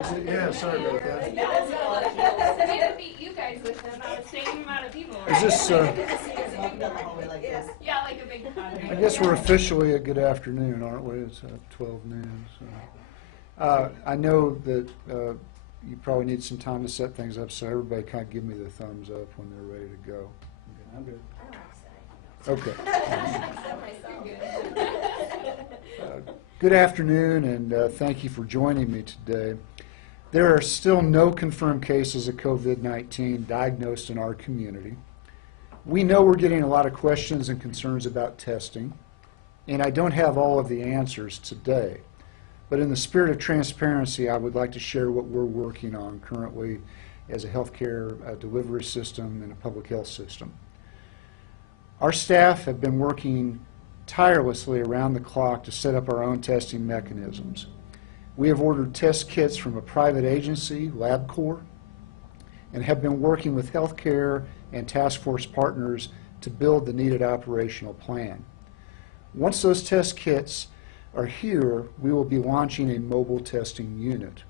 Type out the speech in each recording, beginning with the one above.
Yeah, sorry about that. So I had to beat you guys with them out of the same amount of people. Is this, Yeah, like a big hug. I guess we're officially at good afternoon, aren't we? It's 12 noon. So. I know that you probably need some time to set things up, so everybody kind of give me the thumbs up when they're ready to go. I'm good. Okay. Good afternoon, and thank you for joining me today. There are still no confirmed cases of COVID-19 diagnosed in our community. We know we're getting a lot of questions and concerns about testing, and I don't have all of the answers today. But in the spirit of transparency, I would like to share what we're working on currently as a healthcare delivery system and a public health system. Our staff have been working tirelessly around the clock to set up our own testing mechanisms. We have ordered test kits from a private agency, LabCorp, and have been working with healthcare and task force partners to build the needed operational plan. Once those test kits are here, we will be launching a mobile testing unit.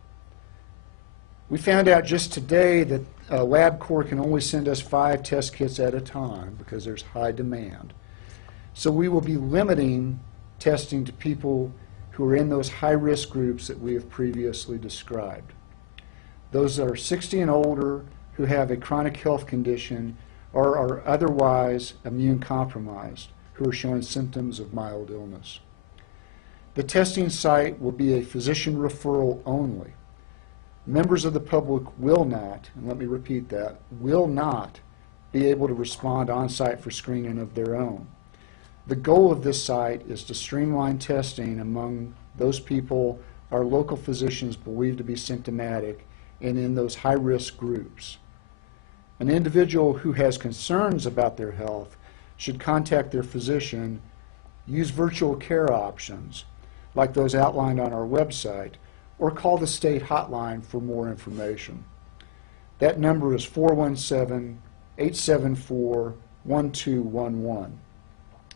We found out just today that LabCorp can only send us 5 test kits at a time because there's high demand. So we will be limiting testing to people who are in those high-risk groups that we have previously described. Those that are 60 and older, who have a chronic health condition or are otherwise immune compromised, who are showing symptoms of mild illness. The testing site will be a physician referral only. Members of the public will not, and let me repeat that, will not be able to respond on-site for screening of their own. The goal of this site is to streamline testing among those people our local physicians believe to be symptomatic and in those high-risk groups. An individual who has concerns about their health should contact their physician, use virtual care options like those outlined on our website, or call the state hotline for more information. That number is 417-874-1211.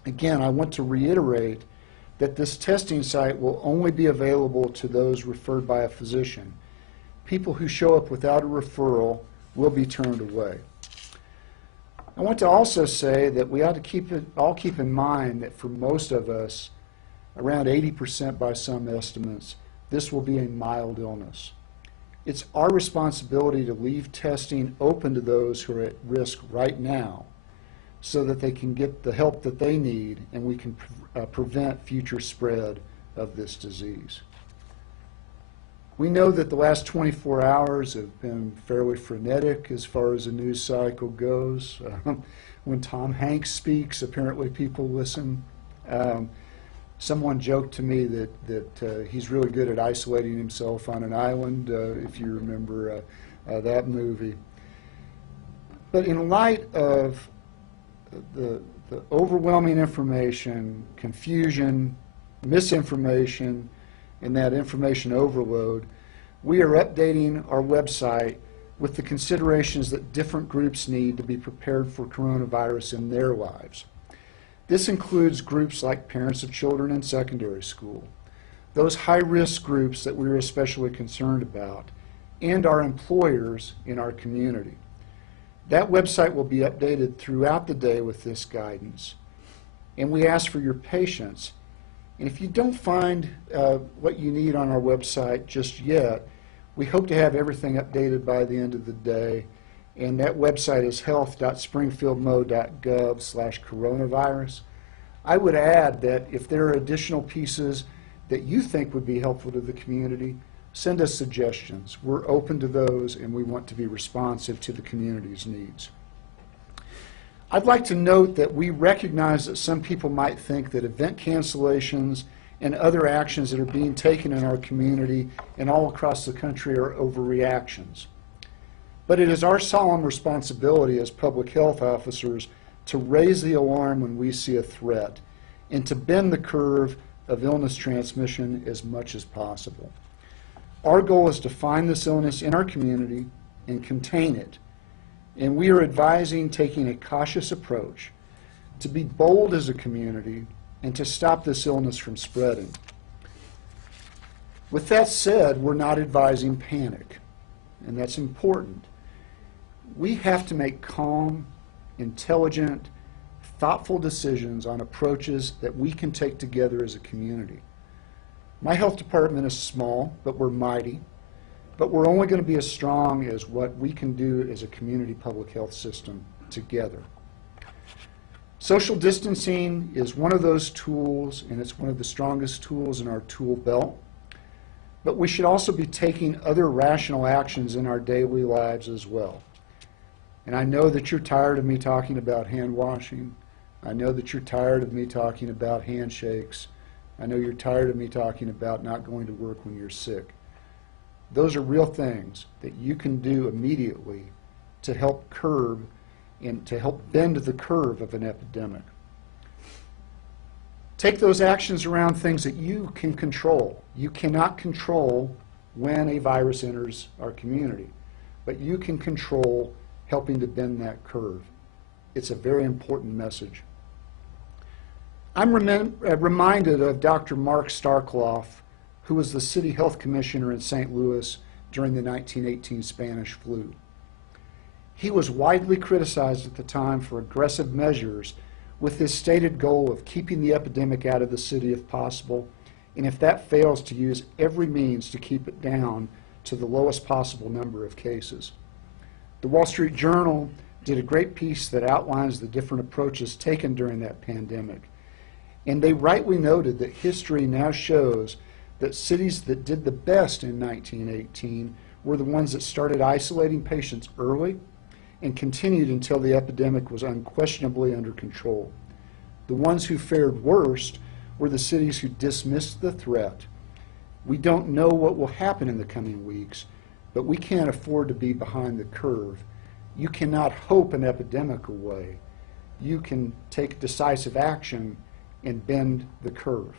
Again, I want to reiterate that this testing site will only be available to those referred by a physician. People who show up without a referral will be turned away. I want to also say that we ought to keep in mind that for most of us, around 80% by some estimates, this will be a mild illness. It's our responsibility to leave testing open to those who are at risk right now so that they can get the help that they need and we can prevent future spread of this disease. We know that the last 24 hours have been fairly frenetic as far as the news cycle goes. When Tom Hanks speaks, apparently people listen. Someone joked to me that he's really good at isolating himself on an island, if you remember that movie. But in light of the overwhelming information, confusion, misinformation, and that information overload, we are updating our website with the considerations that different groups need to be prepared for coronavirus in their lives. This includes groups like parents of children in secondary school, those high-risk groups that we're especially concerned about, and our employers in our community. That website will be updated throughout the day with this guidance, and we ask for your patience. And if you don't find what you need on our website just yet, we hope to have everything updated by the end of the day. And that website is health.springfieldmo.gov/coronavirus. I would add that if there are additional pieces that you think would be helpful to the community, send us suggestions. We're open to those, and we want to be responsive to the community's needs. I'd like to note that we recognize that some people might think that event cancellations and other actions that are being taken in our community and all across the country are overreactions. But it is our solemn responsibility as public health officers to raise the alarm when we see a threat and to bend the curve of illness transmission as much as possible. Our goal is to find this illness in our community and contain it. And we are advising taking a cautious approach, to be bold as a community, and to stop this illness from spreading. With that said, we're not advising panic, and that's important. We have to make calm, intelligent, thoughtful decisions on approaches that we can take together as a community. My health department is small, but we're mighty. But we're only going to be as strong as what we can do as a community public health system together. Social distancing is one of those tools, and it's one of the strongest tools in our tool belt. But we should also be taking other rational actions in our daily lives as well. And I know that you're tired of me talking about hand washing. I know that you're tired of me talking about handshakes. I know you're tired of me talking about not going to work when you're sick. Those are real things that you can do immediately to help curb and to help bend the curve of an epidemic. Take those actions around things that you can control. You cannot control when a virus enters our community, but you can control helping to bend that curve. It's a very important message. I'm reminded of Dr. Mark Starkloff, who was the city health commissioner in St. Louis during the 1918 Spanish flu. He was widely criticized at the time for aggressive measures with his stated goal of keeping the epidemic out of the city if possible, and if that fails, to use every means to keep it down to the lowest possible number of cases. The Wall Street Journal did a great piece that outlines the different approaches taken during that pandemic, and they rightly noted that history now shows that cities that did the best in 1918 were the ones that started isolating patients early and continued until the epidemic was unquestionably under control. The ones who fared worst were the cities who dismissed the threat. We don't know what will happen in the coming weeks, but we can't afford to be behind the curve. You cannot hope an epidemic away. You can take decisive action and bend the curve.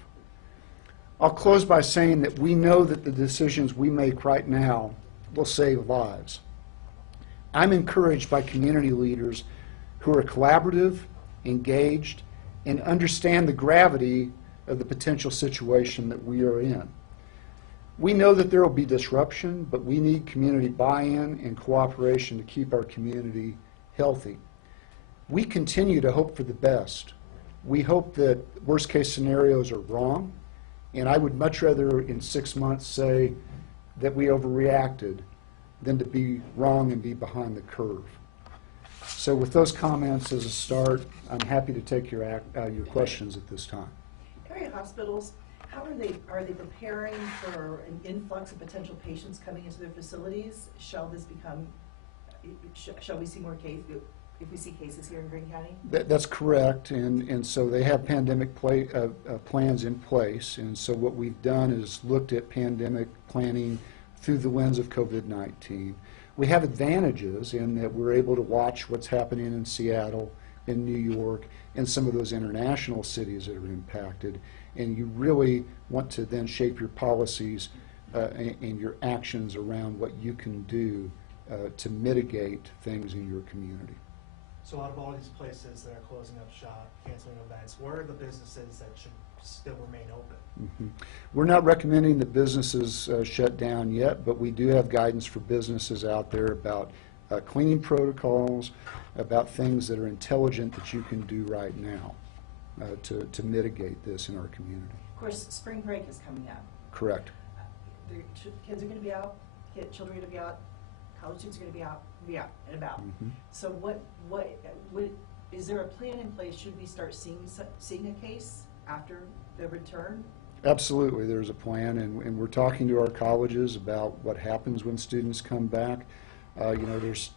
I'll close by saying that we know that the decisions we make right now will save lives. I'm encouraged by community leaders who are collaborative, engaged, and understand the gravity of the potential situation that we are in. We know that there will be disruption, but we need community buy-in and cooperation to keep our community healthy. We continue to hope for the best. We hope that worst-case scenarios are wrong, and I would much rather in 6 months say that we overreacted than to be wrong and be behind the curve. So with those comments as a start, I'm happy to take your questions at this time. Area hospitals, how are they preparing for an influx of potential patients coming into their facilities? Shall we see more cases, if we see cases here in Greene County? That's correct, and so they have pandemic plans in place, and so what we've done is looked at pandemic planning through the lens of COVID-19. We have advantages in that we're able to watch what's happening in Seattle, in New York, and some of those international cities that are impacted, and you really want to then shape your policies and your actions around what you can do to mitigate things in your community. So out of all these places that are closing up shop, canceling events, where are the businesses that should still remain open? Mm-hmm. We're not recommending that businesses shut down yet, but we do have guidance for businesses out there about cleaning protocols, about things that are intelligent that you can do right now to mitigate this in our community. Of course, spring break is coming up. Correct. Kids are going to be out, children are going to be out, college students are going to be out and about. Mm-hmm. So what is there a plan in place? Should we start seeing a case after the return? Absolutely, there's a plan, and we're talking to our colleges about what happens when students come back. There's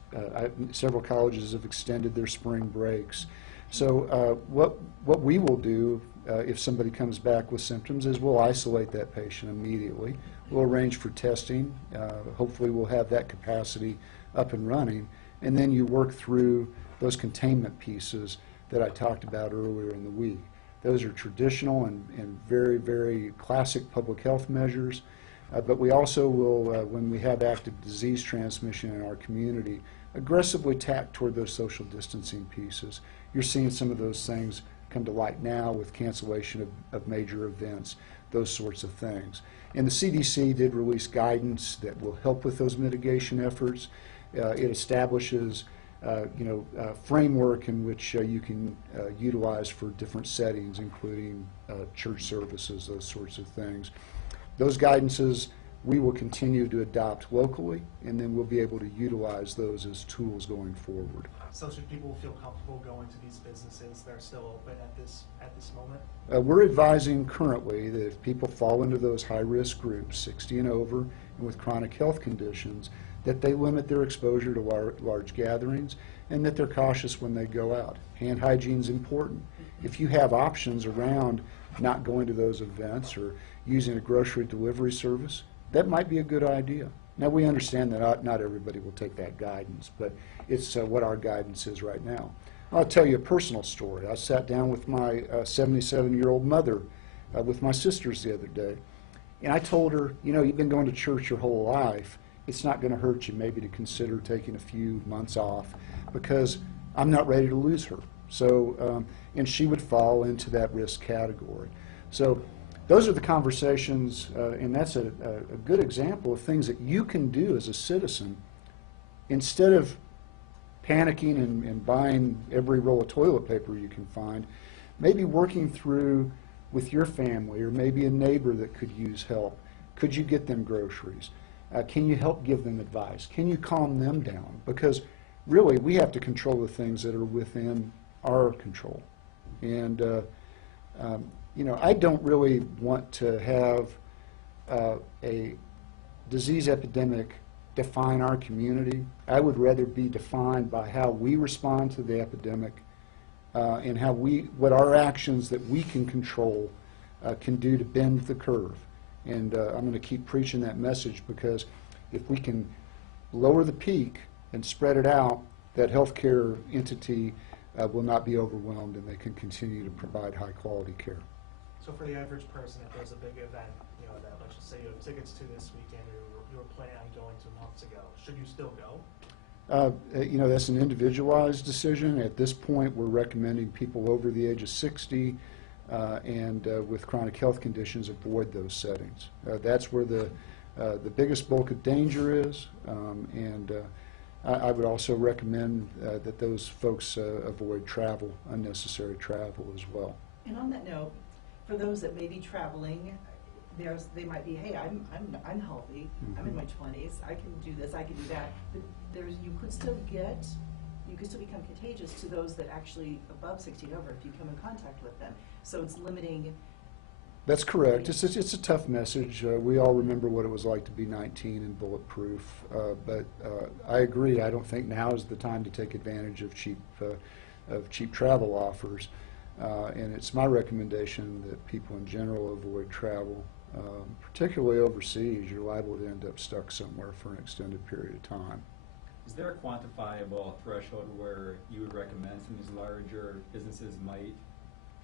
several colleges have extended their spring breaks. So what we will do if somebody comes back with symptoms is we'll isolate that patient immediately. We'll arrange for testing. Hopefully we'll have that capacity up and running, and then you work through those containment pieces that I talked about earlier in the week. Those are traditional and very, very classic public health measures, but we also will, when we have active disease transmission in our community, aggressively tack toward those social distancing pieces. You're seeing some of those things come to light now with cancellation of major events, those sorts of things. And the CDC did release guidance that will help with those mitigation efforts. It establishes framework in which you can utilize for different settings, including church services, those sorts of things. Those guidances we will continue to adopt locally, and then we'll be able to utilize those as tools going forward. So should people feel comfortable going to these businesses that are still open at this moment? We're advising currently that if people fall into those high-risk groups, 60 and over, and with chronic health conditions, that they limit their exposure to large gatherings, and that they're cautious when they go out. Hand hygiene is important. If you have options around not going to those events or using a grocery delivery service, that might be a good idea. Now, we understand that not everybody will take that guidance, but it's what our guidance is right now. I'll tell you a personal story. I sat down with my 77-year-old mother with my sisters the other day, and I told her, you've been going to church your whole life. It's not going to hurt you maybe to consider taking a few months off, because I'm not ready to lose her. So, and she would fall into that risk category. So those are the conversations, and that's a good example of things that you can do as a citizen instead of panicking and buying every roll of toilet paper you can find. Maybe working through with your family, or maybe a neighbor that could use help. Could you get them groceries? Can you help give them advice? Can you calm them down? Because really, we have to control the things that are within our control. And I don't really want to have a disease epidemic define our community. I would rather be defined by how we respond to the epidemic and what our actions that we can control can do to bend the curve. And I'm going to keep preaching that message, because if we can lower the peak and spread it out, that healthcare entity will not be overwhelmed, and they can continue to provide high quality care. So for the average person, if there's a big event, that let's just say you have tickets to this weekend, or you were planning on going to months ago, should you still go? That's an individualized decision. At this point, we're recommending people over the age of 60 and with chronic health conditions avoid those settings. That's where the biggest bulk of danger is, and I would also recommend that those folks avoid travel, unnecessary travel as well. And on that note, for those that may be traveling, they might be, hey, I'm healthy, I'm in my 20s, I can do this, I can do that. But you could still become contagious to those that actually above 60 and over if you come in contact with them. So it's limiting. That's correct. It's a tough message. We all remember what it was like to be 19 and bulletproof. But I agree. I don't think now is the time to take advantage of cheap travel offers. And it's my recommendation that people in general avoid travel, particularly overseas. You're liable to end up stuck somewhere for an extended period of time. Is there a quantifiable threshold where you would recommend some of these larger businesses might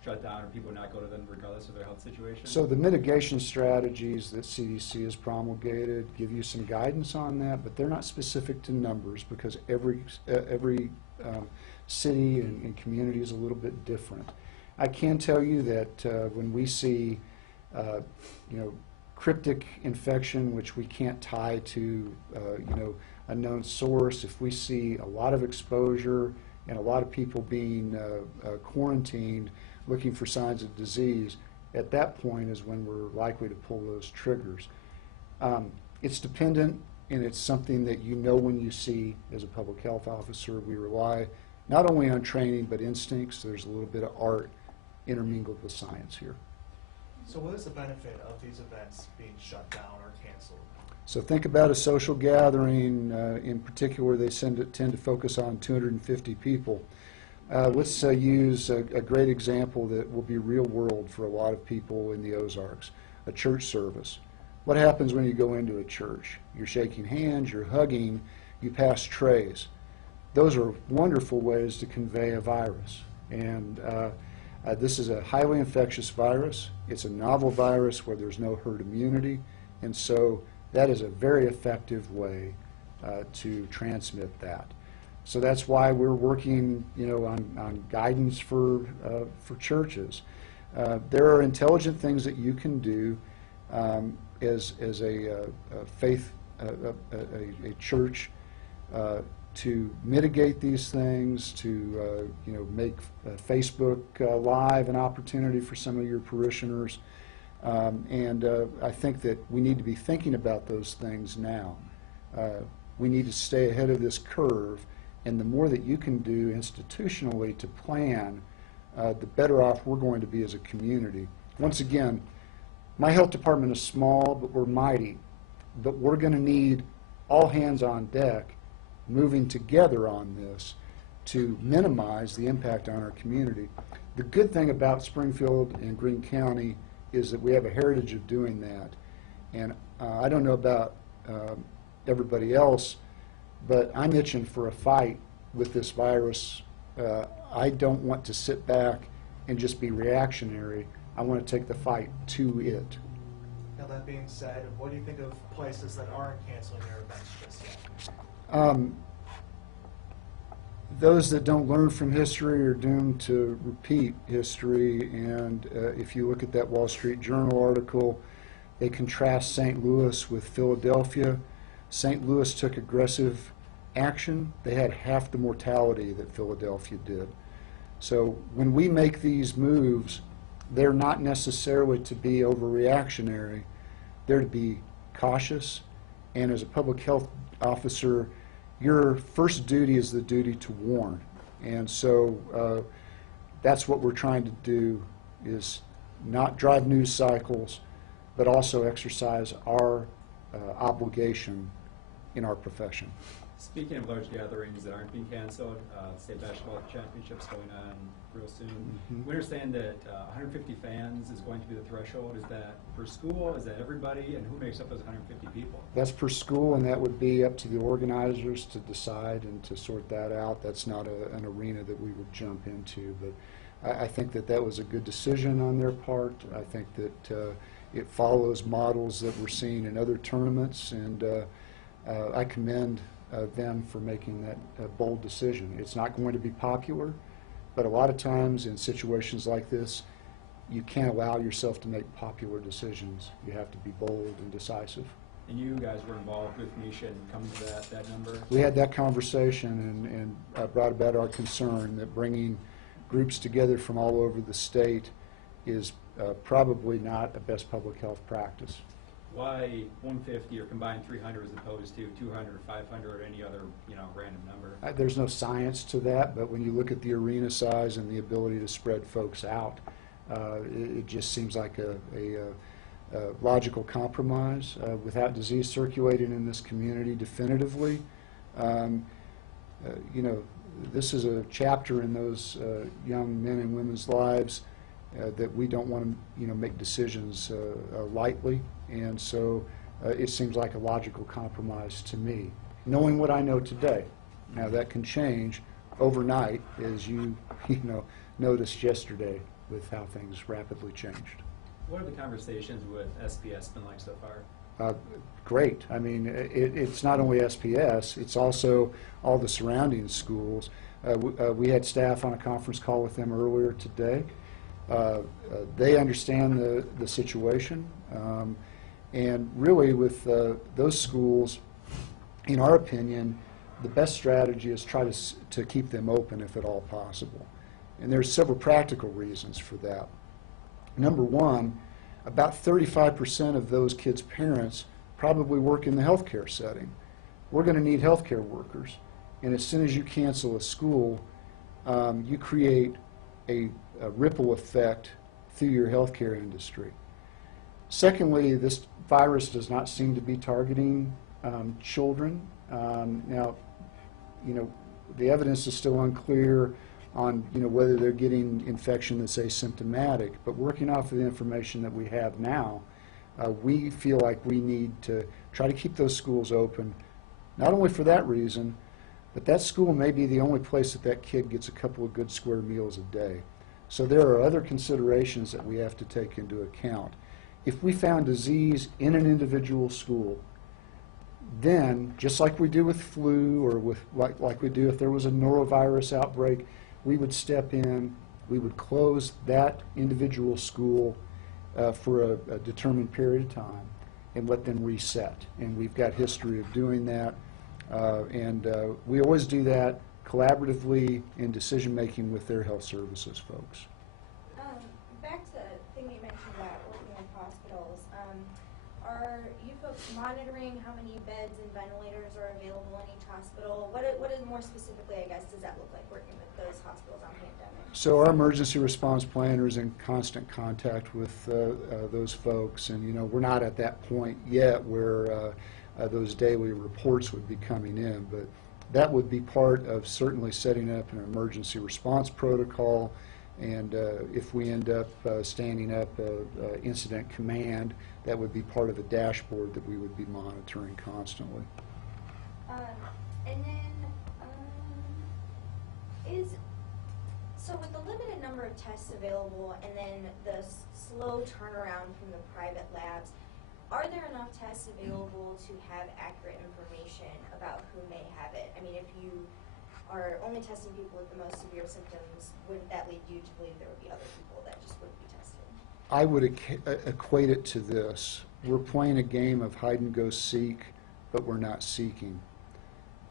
shut down or people not go to them regardless of their health situation? So the mitigation strategies that CDC has promulgated give you some guidance on that, but they're not specific to numbers, because every city and community is a little bit different. I can tell you that when we see cryptic infection, which we can't tie to a known source, if we see a lot of exposure and a lot of people being quarantined looking for signs of disease, at that point is when we're likely to pull those triggers. It's dependent, and it's something that when you see as a public health officer. We rely not only on training but instincts. There's a little bit of art intermingled with science here. So what is the benefit of these events being shut down or canceled? So think about a social gathering. In particular, they tend to focus on 250 people. Let's use a great example that will be real world for a lot of people in the Ozarks, a church service. What happens when you go into a church? You're shaking hands, you're hugging, you pass trays. Those are wonderful ways to convey a virus. And this is a highly infectious virus. It's a novel virus where there's no herd immunity, and so that is a very effective way to transmit that. So that's why we're working, on guidance for churches. There are intelligent things that you can do as a faith, a church, to mitigate these things, to make Facebook Live an opportunity for some of your parishioners. And I think that we need to be thinking about those things now. We need to stay ahead of this curve, and the more that you can do institutionally to plan, the better off we're going to be as a community. Once again, my health department is small, but we're mighty. But we're going to need all hands on deck moving together on this to minimize the impact on our community. The good thing about Springfield and Greene County is that we have a heritage of doing that. And I don't know about everybody else, but I'm itching for a fight with this virus. I don't want to sit back and just be reactionary. I want to take the fight to it. Now, that being said, what do you think of places that aren't canceling their events just yet? Those that don't learn from history are doomed to repeat history. And if you look at that Wall Street Journal article, they contrast St. Louis with Philadelphia. St. Louis took aggressive action. They had half the mortality that Philadelphia did. So when we make these moves, they're not necessarily to be overreactionary. They're to be cautious. And as a public health officer, your first duty is the duty to warn. And so that's what we're trying to do, is not drive news cycles, but also exercise our obligation in our profession. Speaking of large gatherings that aren't being canceled, state basketball championships going on real soon. Mm-hmm. We understand that 150 fans is going to be the threshold. Is that per school? Is that everybody? And who makes up those 150 people? That's per school, and that would be up to the organizers to decide and to sort that out. That's not an arena that we would jump into, but I think that that was a good decision on their part. I think that it follows models that we're seeing in other tournaments, and I commend them for making that bold decision. It's not going to be popular, but a lot of times in situations like this, you can't allow yourself to make popular decisions. You have to be bold and decisive. And you guys were involved with Misha and coming to that number? We had that conversation and brought about our concern that bringing groups together from all over the state is probably not a best public health practice. Why 150 or combined 300 as opposed to 200 or 500 or any other random number? There's no science to that, but when you look at the arena size and the ability to spread folks out, it just seems like a logical compromise. Without disease circulating in this community definitively, this is a chapter in those young men and women's lives that we don't want to make decisions lightly. And so it seems like a logical compromise to me, knowing what I know today. Now that can change overnight, as you noticed yesterday with how things rapidly changed. What have the conversations with SPS been like so far? Great. I mean, it's not only SPS, it's also all the surrounding schools. We had staff on a conference call with them earlier today. They understand the situation. And really with those schools, in our opinion, the best strategy is try to keep them open if at all possible. And there's several practical reasons for that. Number one, about 35% of those kids' parents probably work in the healthcare setting. We're going to need healthcare workers. And as soon as you cancel a school, you create a ripple effect through your healthcare industry. Secondly, this virus does not seem to be targeting children. Now, the evidence is still unclear on whether they're getting infection that's asymptomatic. But working off of the information that we have now, we feel like we need to try to keep those schools open, not only for that reason, but that school may be the only place that kid gets a couple of good square meals a day. So there are other considerations that we have to take into account. If we found disease in an individual school, then, just like we do with flu or like we do if there was a norovirus outbreak, we would step in, we would close that individual school for a determined period of time and let them reset. And we've got history of doing that. And we always do that collaboratively in decision-making with their health services folks. Back to the thing you mentioned about working with hospitals. Are you folks monitoring how many beds and ventilators are available in each hospital? What is more specifically, I guess, does that look like working with those hospitals on pandemic? So our emergency response planner is in constant contact with those folks, and we're not at that point yet where those daily reports would be coming in, but that would be part of certainly setting up an emergency response protocol, and if we end up standing up incident command, that would be part of a dashboard that we would be monitoring constantly. And then, so with the limited number of tests available and then the slow turnaround from the private labs, are there enough tests available to have accurate information about who may have it? I mean, if you are only testing people with the most severe symptoms, wouldn't that lead you to believe there would be other people that just wouldn't be tested? I would equate it to this. We're playing a game of hide and go seek, but we're not seeking.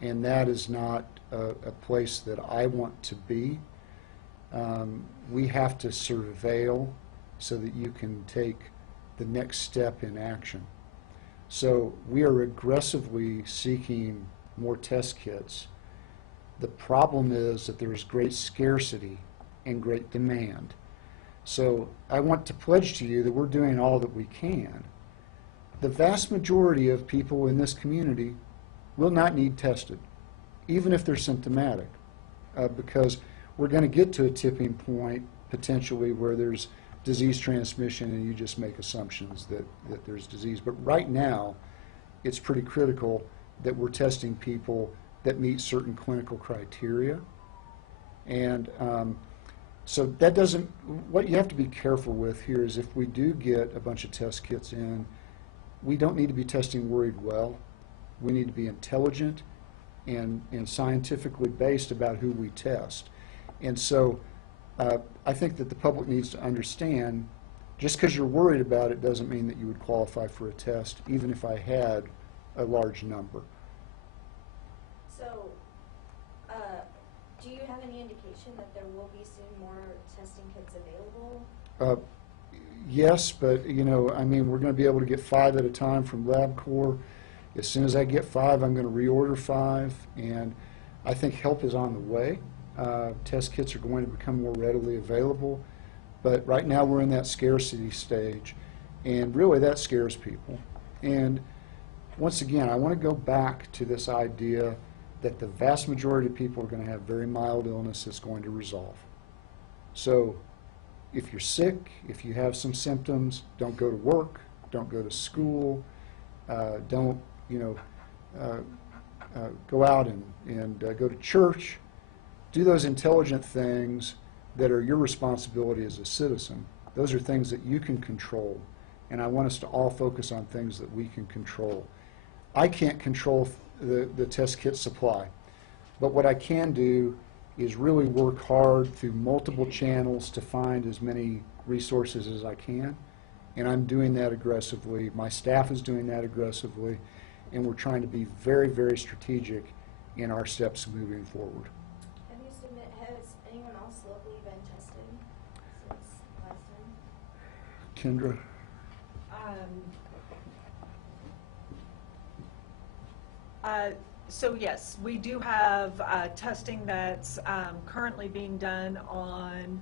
And that is not a place that I want to be. We have to surveil so that you can take the next step in action. So we are aggressively seeking more test kits. The problem is that there is great scarcity and great demand. So I want to pledge to you that we're doing all that we can. The vast majority of people in this community will not need tested, even if they're symptomatic, because we're going to get to a tipping point potentially where there's disease transmission and you just make assumptions that there's disease. But right now, it's pretty critical that we're testing people that meet certain clinical criteria. And so that doesn't, what you have to be careful with here is if we do get a bunch of test kits in, we don't need to be testing worried well. We need to be intelligent and scientifically based about who we test. And so I think that the public needs to understand, just because you're worried about it doesn't mean that you would qualify for a test, even if I had a large number. So, do you have any indication that there will be soon more testing kits available? Yes, but I mean, we're going to be able to get 5 at a time from LabCorp. As soon as I get 5, I'm going to reorder 5, and I think help is on the way. Test kits are going to become more readily available, but right now we're in that scarcity stage, and really that scares people. And once again, I want to go back to this idea that the vast majority of people are going to have very mild illness that's going to resolve. So if you're sick, if you have some symptoms, don't go to work, don't go to school, don't go out and go to church. Do those intelligent things that are your responsibility as a citizen. Those are things that you can control, and I want us to all focus on things that we can control. I can't control the test kit supply, but what I can do is really work hard through multiple channels to find as many resources as I can, and I'm doing that aggressively. My staff is doing that aggressively, and we're trying to be very, very strategic in our steps moving forward. Has anyone else locally been tested since last time? Kendra? So yes, we do have testing that's currently being done on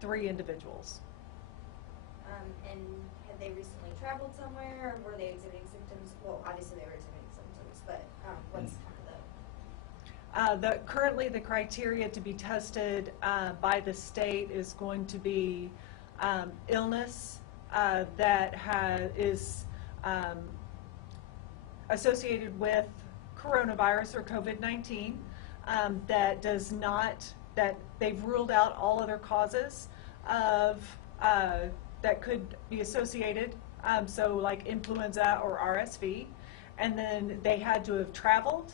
3 individuals. And had they recently traveled somewhere, or were they exhibiting symptoms? Well, obviously they were exhibiting symptoms, but what's kind of the... Currently the criteria to be tested by the state is going to be illness that is associated with coronavirus or COVID-19 that they've ruled out all other causes of that could be associated, so like influenza or RSV, and then they had to have traveled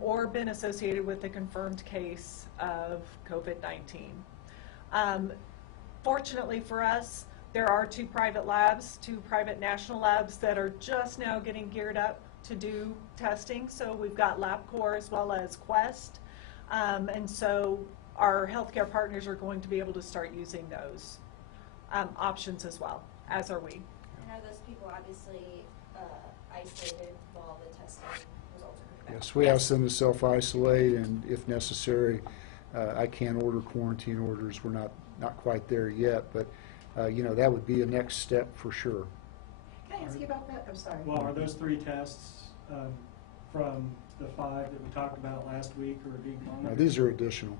or been associated with a confirmed case of COVID-19. Fortunately for us, there are 2 private labs, 2 private national labs that are just now getting geared up to do testing. So we've got LabCorp as well as Quest. And so our healthcare partners are going to be able to start using those options as well, as are we. And are those people obviously isolated while the testing results are coming back? Yes, we ask them to self-isolate, and if necessary, I can order quarantine orders. We're not quite there yet, but that would be a next step for sure. Can I ask you about that? I'm sorry. Well, are those 3 tests from the 5 that we talked about last week, or being monitored? These are additional.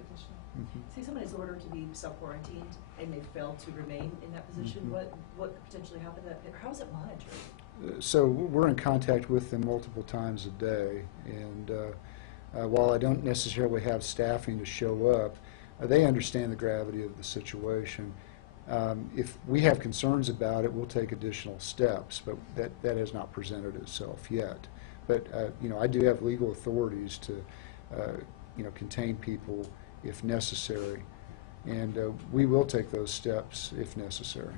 Additional. Mhm. Say someone is ordered to be self-quarantined and they fail to remain in that position, Mhm. what could potentially happen to that? How is it monitored? So we're in contact with them multiple times a day, and while I don't necessarily have staffing to show up, they understand the gravity of the situation. If we have concerns about it, we'll take additional steps, but that has not presented itself yet. But I do have legal authorities to contain people if necessary, and we will take those steps if necessary.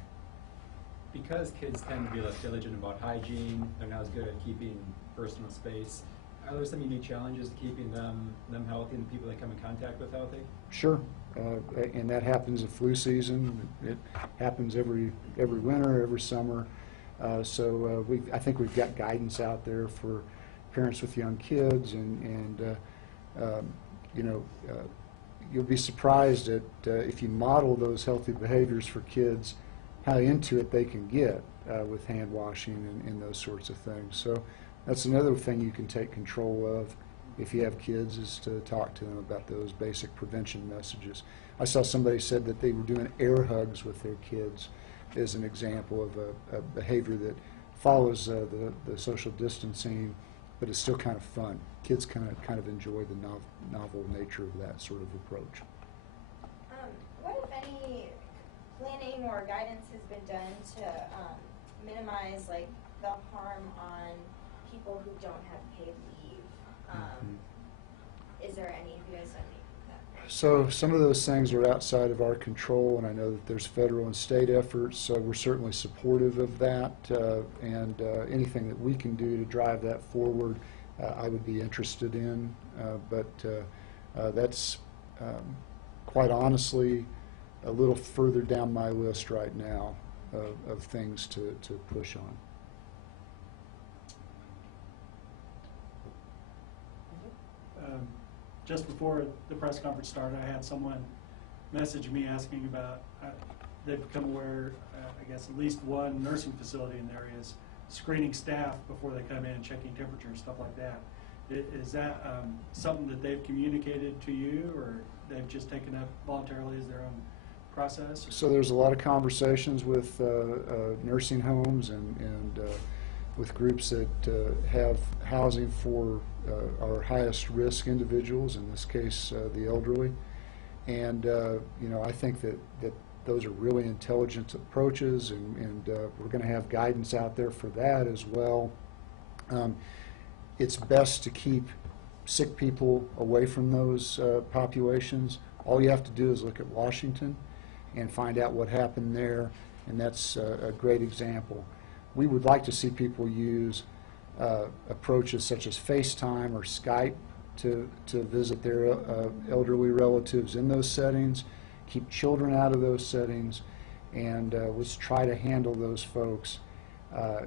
Because kids tend to be less diligent about hygiene, they're not as good at keeping personal space, are there some unique challenges to keeping them healthy and the people they come in contact with healthy? Sure, and that happens in flu season. It happens every winter, every summer. So I think we've got guidance out there for parents with young kids, and you'll be surprised at if you model those healthy behaviors for kids, how into it they can get with hand washing and those sorts of things. So that's another thing you can take control of if you have kids, is to talk to them about those basic prevention messages. I saw somebody said that they were doing air hugs with their kids as an example of a behavior that follows the social distancing, but it's still kind of fun. Kids kind of enjoy the novel nature of that sort of approach. What, if any, planning or guidance has been done to minimize the harm on people who don't have paid leave? Is there any? Have you guys done any of that? So some of those things are outside of our control, and I know that there's federal and state efforts, so we're certainly supportive of that, and anything that we can do to drive that forward, I would be interested in, but that's quite honestly a little further down my list right now of things to push on. Just before the press conference started, I had someone message me asking about, they've become aware, I guess at least one nursing facility in the area is screening staff before they come in, checking temperature and stuff like that. Is that something that they've communicated to you, or they've just taken up voluntarily as their own process? So there's a lot of conversations with nursing homes and with groups that have housing for our highest risk individuals, in this case the elderly. And I think that those are really intelligent approaches, and we're going to have guidance out there for that as well. It's best to keep sick people away from those populations. All you have to do is look at Washington and find out what happened there, and that's a great example. We would like to see people use approaches such as FaceTime or Skype to visit their elderly relatives in those settings, keep children out of those settings, and let's try to handle those folks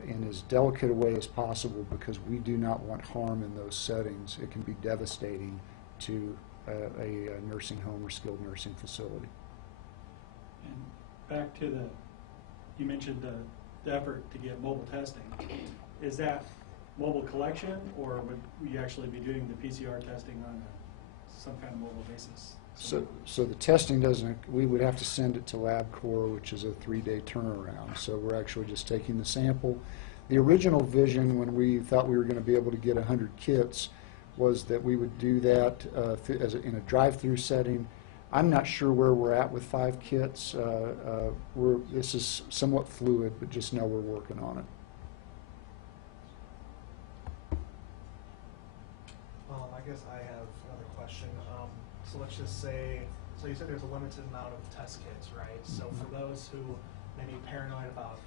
in as delicate a way as possible, because we do not want harm in those settings. It can be devastating to a nursing home or skilled nursing facility. And back to you mentioned the effort to get mobile testing. Is that mobile collection, or would we actually be doing the PCR testing on some kind of mobile basis? So the testing doesn't, we would have to send it to LabCorp, which is a 3-day turnaround. So we're actually just taking the sample. The original vision, when we thought we were going to be able to get 100 kits, was that we would do that in a drive-through setting. I'm not sure where we're at with 5 kits. This is somewhat fluid, but just know we're working on it. guess I have another question. So let's just say, so you said there's a limited amount of test kits, right? So for those who may be paranoid about,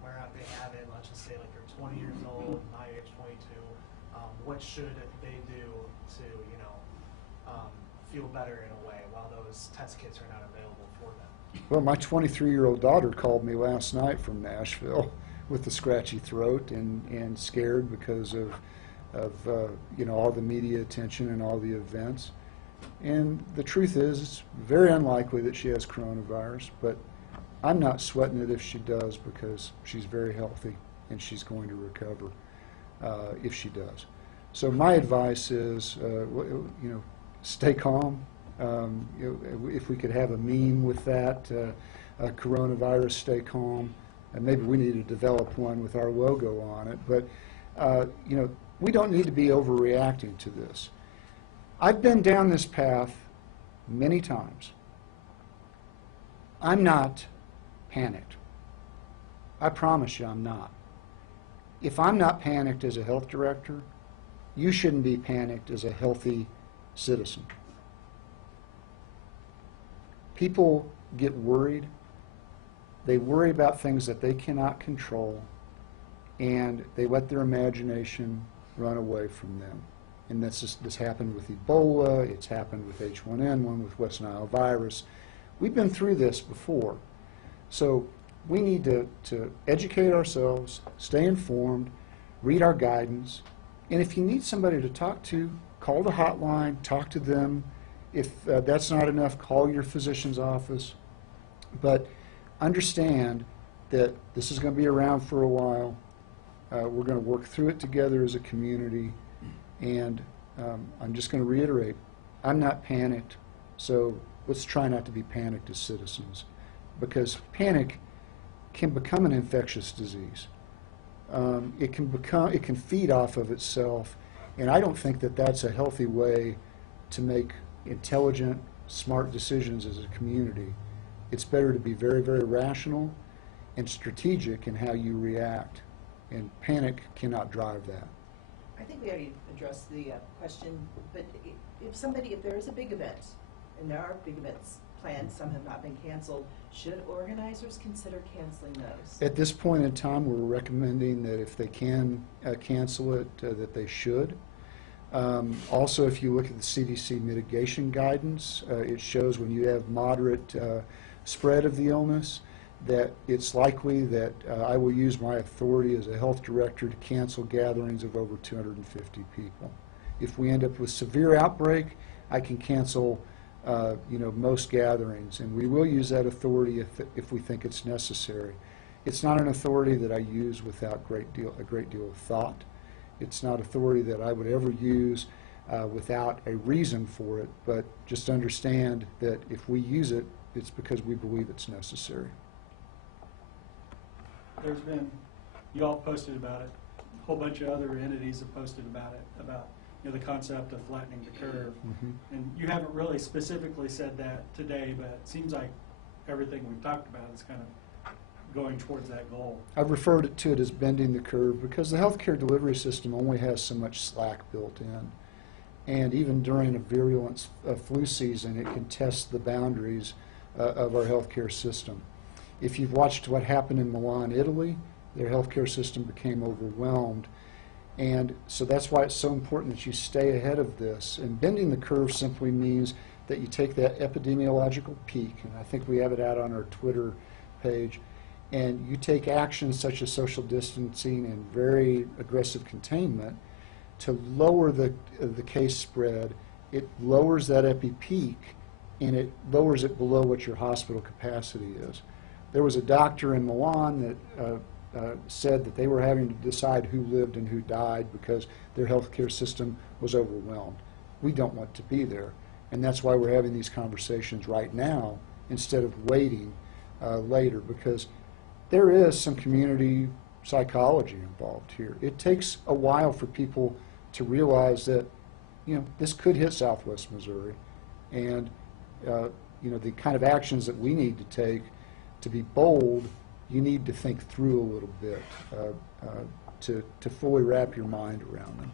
whether or not they have it, let's just say like you're 20 years old, my age 22, what should they do to, feel better in a way while those test kits are not available for them? Well, my 23-year-old daughter called me last night from Nashville with a scratchy throat and scared because of all the media attention and all the events. And the truth is, it's very unlikely that she has coronavirus, but I'm not sweating it if she does, because she's very healthy and she's going to recover if she does. So my advice is, stay calm. If we could have a meme with that, coronavirus, stay calm. And maybe we need to develop one with our logo on it. But, we don't need to be overreacting to this. I've been down this path many times. I'm not panicked. I promise you I'm not. If I'm not panicked as a health director, you shouldn't be panicked as a healthy citizen. People get worried. They worry about things that they cannot control, and they let their imagination run away from them. And this happened with Ebola, it's happened with H1N1, with West Nile virus. We've been through this before. So we need to educate ourselves, stay informed, read our guidance, and if you need somebody to talk to, call the hotline, talk to them. If that's not enough, call your physician's office. But understand that this is going to be around for a while. We're going to work through it together as a community. And I'm just going to reiterate, I'm not panicked, so let's try not to be panicked as citizens, because panic can become an infectious disease. It can feed off of itself, and I don't think that that's a healthy way to make intelligent, smart decisions as a community. It's better to be very, very rational and strategic in how you react, and panic cannot drive that. I think we already addressed the question, but if there is a big event, and there are big events planned, some have not been canceled, should organizers consider canceling those? At this point in time, we're recommending that if they can cancel it, that they should. Also, if you look at the CDC mitigation guidance, it shows when you have moderate spread of the illness, that it's likely that I will use my authority as a health director to cancel gatherings of over 250 people. If we end up with severe outbreak, I can cancel most gatherings, and we will use that authority if we think it's necessary. It's not an authority that I use without a great deal of thought. It's not authority that I would ever use without a reason for it, but just understand that if we use it, it's because we believe it's necessary. There's been, you all posted about it, a whole bunch of other entities have posted about it, about the concept of flattening the curve. Mm-hmm. And you haven't really specifically said that today, but it seems like everything we've talked about is kind of going towards that goal. I've referred to it as bending the curve because the healthcare delivery system only has so much slack built in. And even during a virulent flu season, it can test the boundaries of our healthcare system. If you've watched what happened in Milan, Italy, their healthcare system became overwhelmed. And so that's why it's so important that you stay ahead of this. And bending the curve simply means that you take that epidemiological peak, and I think we have it out on our Twitter page, and you take actions such as social distancing and very aggressive containment to lower the case spread. It lowers that epi-peak, and it lowers it below what your hospital capacity is. There was a doctor in Milan that said that they were having to decide who lived and who died because their healthcare system was overwhelmed. We don't want to be there, and that's why we're having these conversations right now instead of waiting later, because there is some community psychology involved here. It takes a while for people to realize that, this could hit Southwest Missouri, and the kind of actions that we need to take to be bold, you need to think through a little bit to fully wrap your mind around them.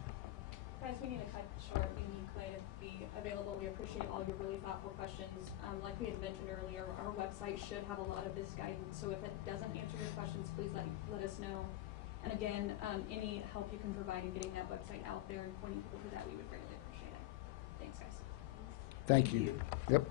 I Guys, we need to cut short. We need Clay to be available. We appreciate all your really thoughtful questions. Like we had mentioned earlier, our website should have a lot of this guidance. So if it doesn't answer your questions, please let us know. And again, any help you can provide in getting that website out there and pointing people to that, we would greatly appreciate it. Thanks, guys. Thank you. Yep.